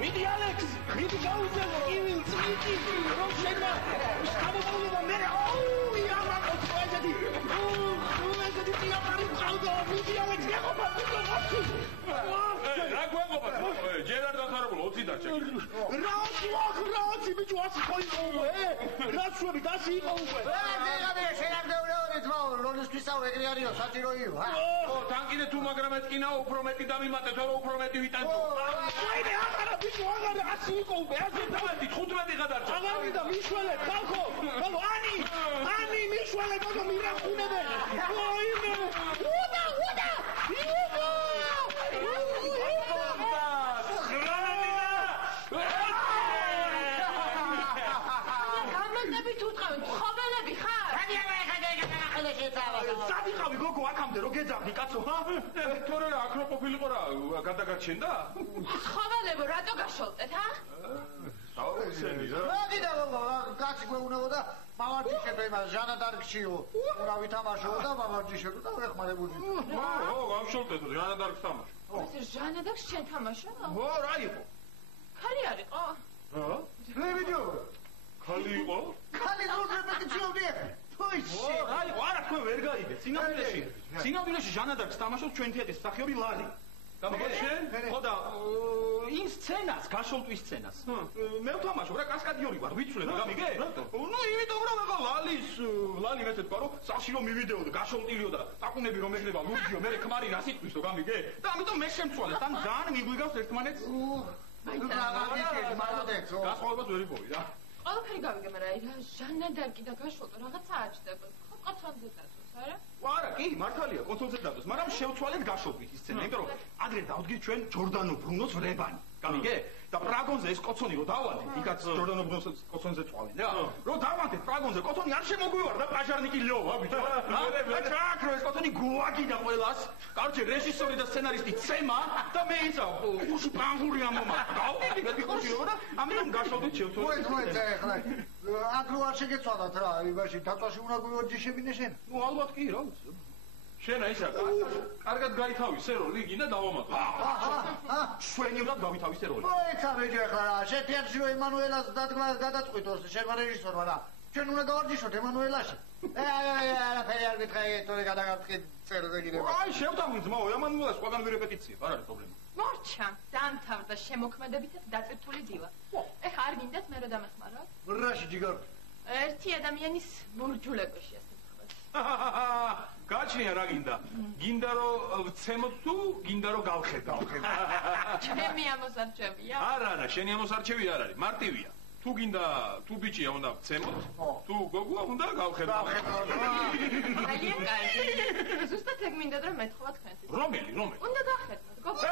Midi Alex, midi Gauzel, Evil, Sneaky, Roshena, Stabova, Mera, oh, Yama, Otsvajadi, oh, Ezadi, Tiamari, Gaudo, midi Alex, Yakoba, Raguagoba, Gerard Darabul, Otidache. Razi, bicho, asi khoiqo, Razi, dasi iqo. როლის ვისაუბრე არისო საჭირო იყო თანკიდე თუ მაგრამ ეთკინა უფრო მეტი დამიმატე თორე უფრო მეტი ვიტანჯო ვაიმე აღარა ბიჭო აღარა ასე იყო უკვე ასე დავდი 15 გადარჩა აღარი და მიშველე ხალხო ანი მიშველე ბოდო მირახუნებე ოიმე უდა გამოდები თუ ტყავენ ხობელები ხარ საბიყავი გოგო აქამდე რო გეძავდი კაცო თორე აკროპოფილიყო რა გადაგარჩენდა ხობელებო რატო გაშოლტეთ საოცენი რა რადგან გოგო კაცი გვეუბნებოდა მამარჯიშე იმას ჟანა დარკშიო უნდა ვითამაშო და მამარჯიშე და ვეხმარებოდი გამშოლტეთ ჟანა დარკს თამაშო ეს ჟანა დარკს შენ თამაშო რა იყო ხალი არისო ლევიდიო ხალი იყო ხალი ზურგები ციოდია რა იყო არა თქვენ ვერ გაიგეთ სინამდვილეში ჟანა დარკს თამაშობს ჩვენ თეატრის მსახიობი ლალი გამიგეშენ ხო და იმ სცენას გაშოლტვის სცენას მე ვთამაშობ რა კასკადიორი ვარ ვიცვლებ გამიგე ნუ იმიტომ რომ ახლა ლალი მე თქვა რომ სახლში რომ მივიდეო და გაშოლტილიო და ტაკუნები რომ ექნება ლურჯიო მე ქმარი რა სიტყვისო გამიგე და ამიტომ მე შემცვალე თან ძალიან მიგვიგავს ერთმანეთს გასხოვებას ვერ იპოვი რა ყველაფერი გავიგე მაგრამ ჟანა დარკი და გაშოლტო რაღაცა აჭდება ხო კოცონზე დაწოს არა არა კი მართალია კონსოლზე დაწოს მაგრამ შევცვალეთ გაშოლტვის სცენა იმიტომ რომ ადრე დავდგით ჩვენ ჯორდანო ბრუნოს ვრებანი გამიგე და პრაგონზე ეს კოცონი რო დავანთით იქაც ჯორდანო ბრუნოს კოცონზე წვალენ რა რო დავანთით პრაგონზე კოცონი არ შემოგვივარდა პაჟარნიკი ლიოვა ბიჭო და ჩაკრო ეს კოცონი გუაგიდა ყველას კარჩე რეჟისორი და სცენარისტი ცემა და მე ისა უში პანგური ამომა გავდივიდი ხოში რა ამიტომ გაშოლტით შევცვალეთ მოიცა ახლა აგრო არ შეგეცვალათ რა იმაში დაწვაში უნდა გვიორჯიშებინე შენ ნუ ალბათ კი რა შენ აისა კარგად გაითავისე როლი გინდა დავამატო შვენივრად გავითავისე როლი მოიცა ბიჭო ახლა შენ თეატრში ემანუელას დადგმა გადაწყვიტოს შენმა რეჟისორმა რა ჩვენ უნდა გავარჯიშოთ ემანუელაში არაფერი არ გითხარი თორე გადაგარტყით წერზე კიდევ აი შევდამი ძმაო ემანუელას ყველგან ვირეპეტიცია არ არის პრობლემა მორჩა დამთავრდა შემოქმედებითაც დაწვირთული დილა ეხა არ გინდათ მე რა დამეხმარო რაში ჯიგარ ერთი ადამიანის მორჯულებაში ასე გაჩნია რა გინდა რომ ვცემოთ თუ გინდა რომ გავხედავ ჩემი ამოსარჩევია არა შენი ამოსარჩევი არ არის მარტივია თუ გინდა თუ ბიჭია უნდა ვცემოთ თუ გოგოა უნდა გავხედავ ძალიან კარგი ზუსტად ეგ მინდა რომ მეთხოვა თქვენთვის რომელი უნდა გახედოთ გოგო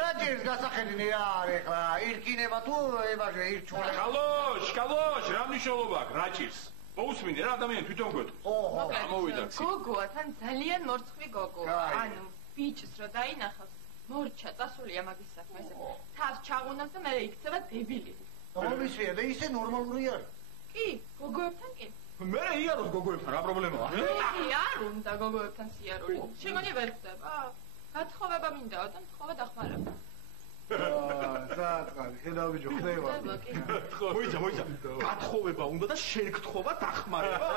რაჯერს გასახედინე არა ეხლა ირკინება თუ ებაჟე ირჩოლე კალოშ რა მნიშვნელობა აქვს რაჭირს მოусმინე რა ადამიანი თვითონ გვეტყვის ამოვიდა გოგოა თან ძალიან მორცხვი გოგოა ანუ ბიჭს რო დაინახავს მორჩა წასულია მაგის საქმეს თავს ჩაღუნავს და მე იქცევა დებილი რომისია და ისე ნორმალური არის კი გოგოებთან კი მე იაროს გოგოებთან რა პრობლემაა არ უნდა გოგოებთან სიარული შეგონია ვერ ხდება გათხოვება მინდაო და თხოვა დახმარება ზატყარი ხედავ ბიჭო ხდება მოიცა გათხოვება უნდა და შენ გთხოვა დახმარება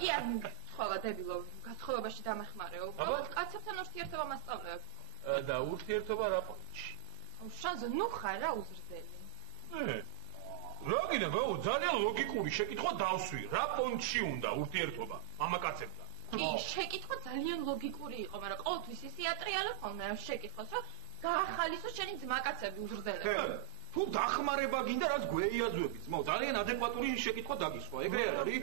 კი არ თხოვა დებილო გათხოვებაში დამეხმარეო უბრალოდ კაცებთან ურთიერთობა მასწავლებ და ურთიერთობა რა პონჩი შანზე ნუ ხარ რა უზრდელი რა გინდა გო ძალიან ლოგიკური შეკითხვა დავსვი რა პონჩი უნდა ურთიერთობა მამაკაცებთან კი შეკითხვა ძალიან ლოგიკური იყო მაგრამ ყოველთვის ის იატრიალა ხოლმე შეკითხოს რომ გაახალისო შენი ძმაკაცები უზრდელები თუ დახმარება გინდა რაც გვეიაზვები ძმაო ძალიან ადეკვატური შეკითხვა დაგისვა ეგრე არის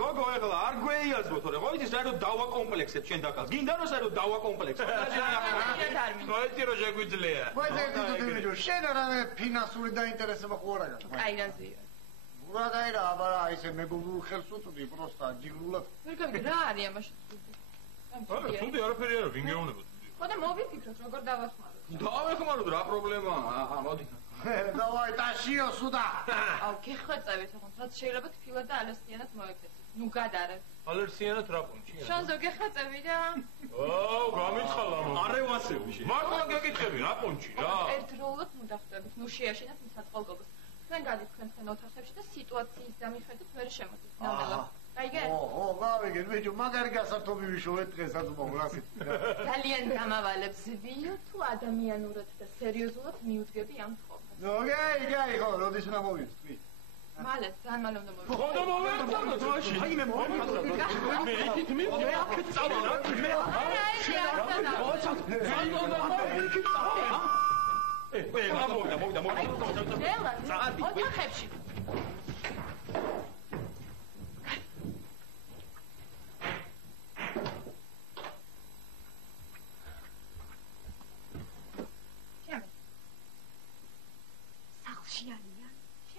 გოგო ეხლა არ გვეიაზვო თორე ხო იცი საერთოდ დავაკომპლექსებ შენ დაკალს გინდა რომ საერთოდ დავაკომპლექსებ მოიცი რომ შეგვიძლია მოიცა შენ რამე ფინანსური დაინტერესება ხო არ აქვს კაი რაზეა ურადაირა აბარა ისე მეგობრულ ხელს უწვდი პროსტა ჯიგრულად ვერ გავიგე რა არის ამაში არა, თუნდე არაფერი არა, ვინ გეუბნებოდ. ხო და მოვიფიქროთ, როგორ დავახმაროთ. დავეხმაროთ რა პრობლემაა? მოდი. დავაი ტაშიო სუდა. აუ, გეხვეწებით, ახლა რაც შეიძლება თბილად და ალერსიანად მოექცეთ. ნუ გადარებ. ალერსიანად რა პონჩია? შანზო გეხვეწები და აუ, გამიცხალა მო. არევასები. მართლა გეკითხები რა პონჩი რა? ერთდროულად ნუ დახვდებით, ნუ შეაშინათ მის საწყალგობას. თქვენ გადით თქვენთან ოთახებში და სიტუაციის დამიხედვით მე შემოდით. ნამდვილად. გაიგე? გავიგე, მეჯო მაგარი გასართობი ვიშოვეთ დღესაც მოგლასით. ძალიან დამავალებ ზვიო თუ ადამიანურად და სერიოზულად მიუძგები ამ თხოვნას. გეი, ხო, როდის უნდა მოვიწვი? მალე, ძალიან მალე უნდა მოვიწვი. ხოდა მოვერტანოთ მაშინ. აი მე მოვერტანოთ. მე იქით მე აქეთ წავალ. მე არა, ეს არა. მოვიდა. ოთახებში.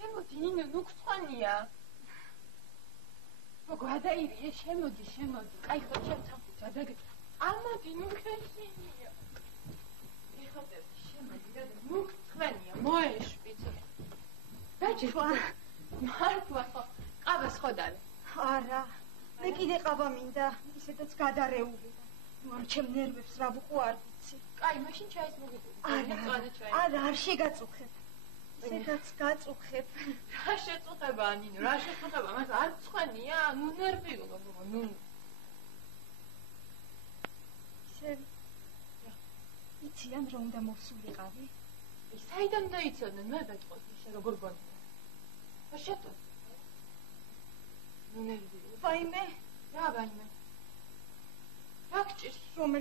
შემოდი, ნინო, ნუ გწვანია. მოგვადაირიე, შემოდი. კაი ხო ჩემთან გადაგე. ამადი, ნუ ქეშინია. ეხოდები, შემოდი და ნუ გწვანია, მოეშვიცო. დაჭირვა. მართლა ხო, ყავას ხოდარი. არა, მე კიდე ყავა მინდა, ისედაც გადარეული. ნუ ამ ჩემ ნერვებს რა ვუყო არ ვიცი. კაი, მაშინ ჩაის მოგიდები. არა, არ შეგაწუხებ. ისედაც გაწუხებ. რა შეწუხება, ნინო, რა შეწუხება? მაგრამ არ წვანია, ნუ ნერვიულო, ნუ. იციან რომ უნდა მოვსულიყავი? საიდან დაიცოდნენ, მე ვეთყოდი, შენ როგორ გონია? რა შეტო? ნუ ნერვიულო. ვაიმე, რა ვაიმე? რა გჭირს? რომ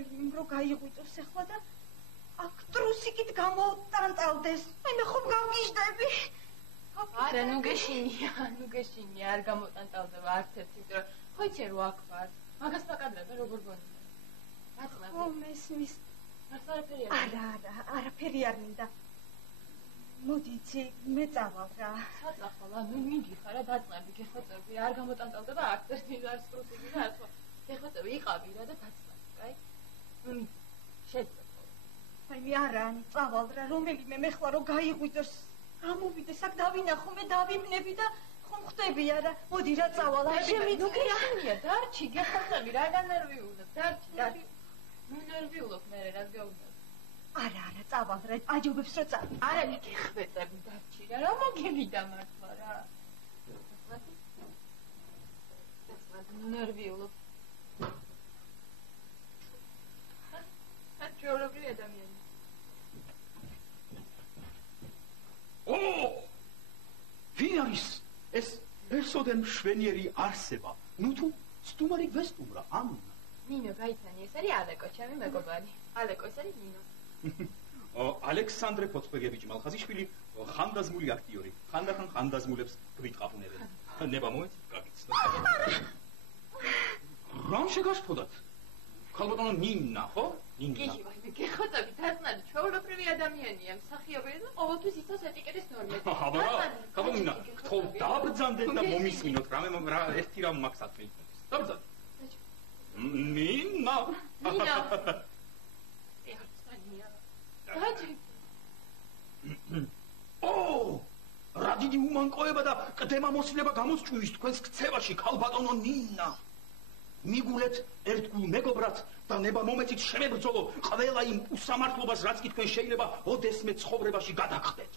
გაიღვიწოს ახლა და აქ ტრუსიკით გამოტანტავდეს. აი მე ხომ გავგიჟდები. არა, ნუ გეშინია, არ გამოტანტავდება არც ერთი დრო. ხო იცი რომ აქ ვარ. მაგას დაკადრებ, როგორ გონია? დაწნები. ო მესმის. არაფერი არ მინდა. მოდი იცი, მე წავალ რა. საწახლა, ნუ მიგიხარ რა დაწნები, გეხვეწები, არ გამოტანტავდება არც ერთი არც ტრუსიკი და არც გეხვეწები, იყავი რა და დაწნები, კაი? შეძლო. აი მე არა, წავალ რა, რომელიმე მე ხლა რომ გაიღვიძოს. გამოვიდეს აქ დავინახო, მე დავიბნები და ხომ ხვდები არა. მოდი რა წავალ, არ შემიძლია. დარჩი, გეხვეწები, რა განერვიულებ, დარჩი. ნუ ნერვიულობ მე რა გეუბნები. არა, წავალ რა, აჯობებს რომ წავი. არა, გეხვეწები, დარჩი რა, რა მოგივიდა მართლა რა. ნუ ნერვიულობ. ჩვეულებრივი ადამიანი. ვინ არის ეს ერთოდენ მშვენიერი არსება? ნუ თუ სტუმარი გვესტუმრა, ამინა. ნინო გაიცანი, ეს არის ალეკო, ჩემი მეგობარი. ალეკო, ეს არის ნინო. ალექსანდრე ფოცხვეგები ჭმალხაზიშვილი, ხანდაზმული აქტიორი. ხანდახან ხანდაზმულებს გვიტყაპუნებენ. ნება მოეცით, გაგიცნო. რამ შეგაშფოდათ? ქალბატონო ნინა, ხო? გიჟი, ვაიმე, გეხვეწები, დაწნადი, ჩვეულებრივი ადამიანია, მსახიობია და ყოველთვის იცავს ეტიკეტის ნორმები. ქალბატონო, ხო დაბრძანდეთ და მომისმინოთ, რა ერთი რამ მაქვს ათმე იქნებს. დაბრძანდეთ. ნინა. რა დიდი უმანკოება და ყდემა მოსილება გამოსჭვის თქვენს ქცევაში, ქალბატონო ნინა. მიგულეთ ერთგულ მეგობრად და ნება მომეცით შემებრძოლო ყველა იმ უსამართლობას, რაც კი თქვენ შეიძლება ოდესმე ცხოვრებაში გადაგხდეთ.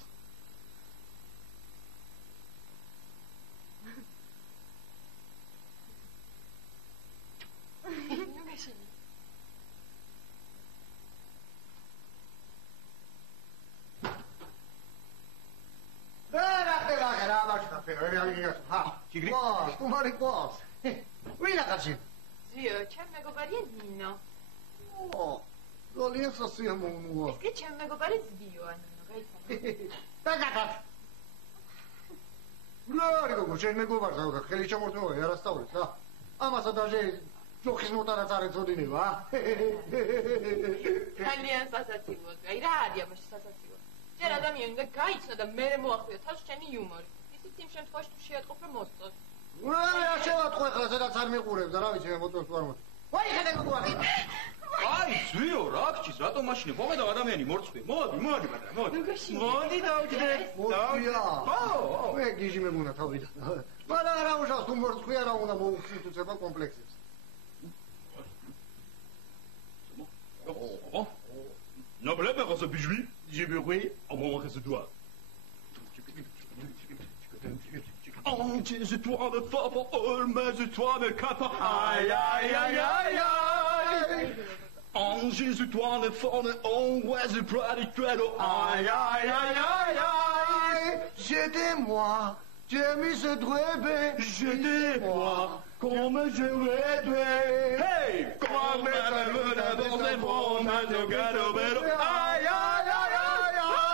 სტუმარი ყავს. ვინ ახალში? ზიო, ჩემ მეგობარია ნინო. ძალიან სასიამოვნოა. ეს კი ჩემ მეგობარი ზიო, ანუ გაიცანი. დაგახარ. გლორი გოგო, შენ მეგობარს აღარ ხელი ჩამორთმევი, არასწავლეთ რა. ამასა დაჟე ჯოხის მოტანაც არ ეწოდინება. ძალიან სასაცილოა. აი რა არის ამაში სასაცილო? ჯერ ადამიანი უნდა გაიცნო და მერე მოახვიო თავს შენი იუმორი. ისიც იმ შემთხვევაში თუ შეატყობ რომ მოსწოს. რა შევატყვე ხა, სადაც არ მიყურებ და რა ვიცი მე მოწოს თუ არ მოწოს. ვაი ხე გუარი აი ძვიო რა გჭირს რატომ მაშინე მომედავ ადამიანი მორცხვი მოდი ბატონო მოდი დავჯდე მე გიჟი მეგუნა თავიდან მაგრამ არა უშავს თუ მორცხვი არა უნდა მოუხსნით უცება კომპლექსებს Noble me rose bijou, j'ai vu au moment que je dois. Ange toi me papa, mais toi me capa. Aïe aïe aïe aïe aïe. Ange toi me forme, on was a bloody credo. Aïe aïe aïe aïe aïe. J'étais moi, j'ai mis ce drébé. J'étais moi. Comme je vais tuer, hey, comme me luna dans ses bras, ma tocado pero, aïe aïe aïe aïe aïe.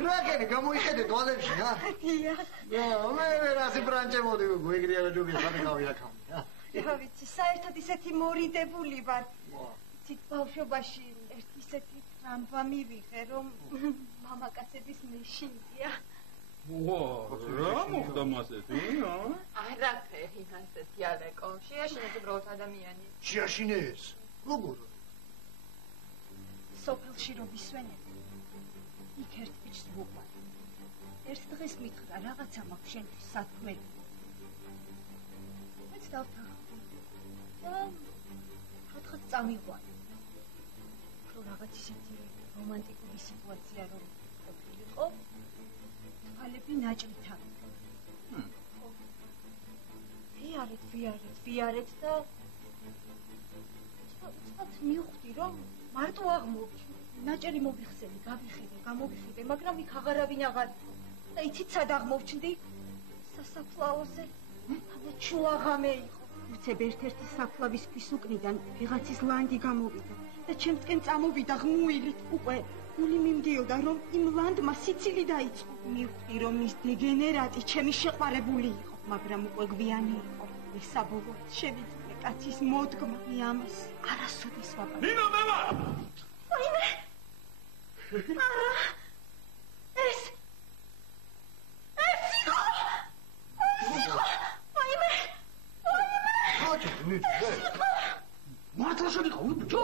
რა გამოიხედე დვალებში რა? დიახ. მე რასი ბრანჭე მოდი გვეგრია რა ჯობია ხარ გავია ხამი. რა ვიცი, საერთოდ ისეთი მორიდებული ვარ. ცით ბავშვობაში ერთ ისეთი ტრამპა მივიღე, რომ მამაკაცების მეშინია. რა მოხდა მასეთი? არაფერი ასეთი არ ეკო. შეაშინეს უბრალოდ ადამიანი. შეაშინეს? როგორ? სოფელში რომ ისვენები, იქ ერთ ბიჭს ვუყვარ. ერთ დღეს მითხრა რაღაცა მაქვს შენთვის საქმელი. მეც დავთანხმდი. და ხათხად წამიყვანა. რომ რაღაც ისეთი რომანტიკული სიტუაცია რომ ყოფილიყო. თვალები ნაჭრით არის. ვიარეთ და ცოტ მივხვდი რომ მარტო აღმოვჩი. ნაჭერი მოგიხსენე, გამოვიხიდე, მაგრამ იქ აღარავინ აღარ იყო. და იცით სად აღმოვჩნდი? სასაფლაოზე. და ჩულაღამე იყო. უცებ ერთ-ერთი საფლავის ქვის უკნიდან ვიღაცის ლანდი გამოვიდა და ჩემთკენ წამოვიდა ღმუილით. უკვე გული მიმდიოდა რომ იმ ლანდმა სიცილი დაიწყო. მივხვდი რომ ის დეგენერატი ჩემი შეყვარებული იყო, მაგრამ უკვე გვიანი იყო. საბოლოოდ შევიძლია კაცის მოდგმა. მე ამას არასოდეს ვაპარაკე. ნინო მემა! ვაიმე! არა! ეს იყო! ვაიმე! მართლა შეგიყო, ბიჭო?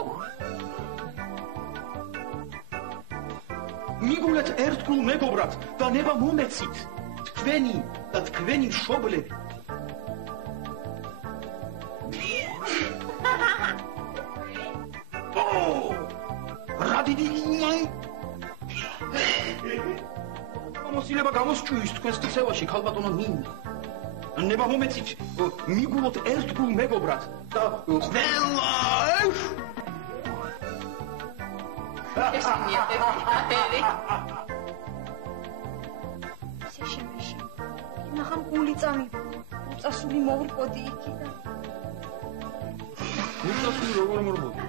მიგულეთ ერთგულ მეგობრად და ნება მომეცით. თქვენი მშობლები. რა დიდი გამოსილება გამოსჭუის თქვენს ქცევაში ქალბატონო ნინა. ნება მომეცით მიგულოთ ერთგულ მეგობრად და ყველა შეშემეში იმაღამ გული წამივა. უწასული მოვრყოდი იქიდან. უწასული როგორ მორბოდი?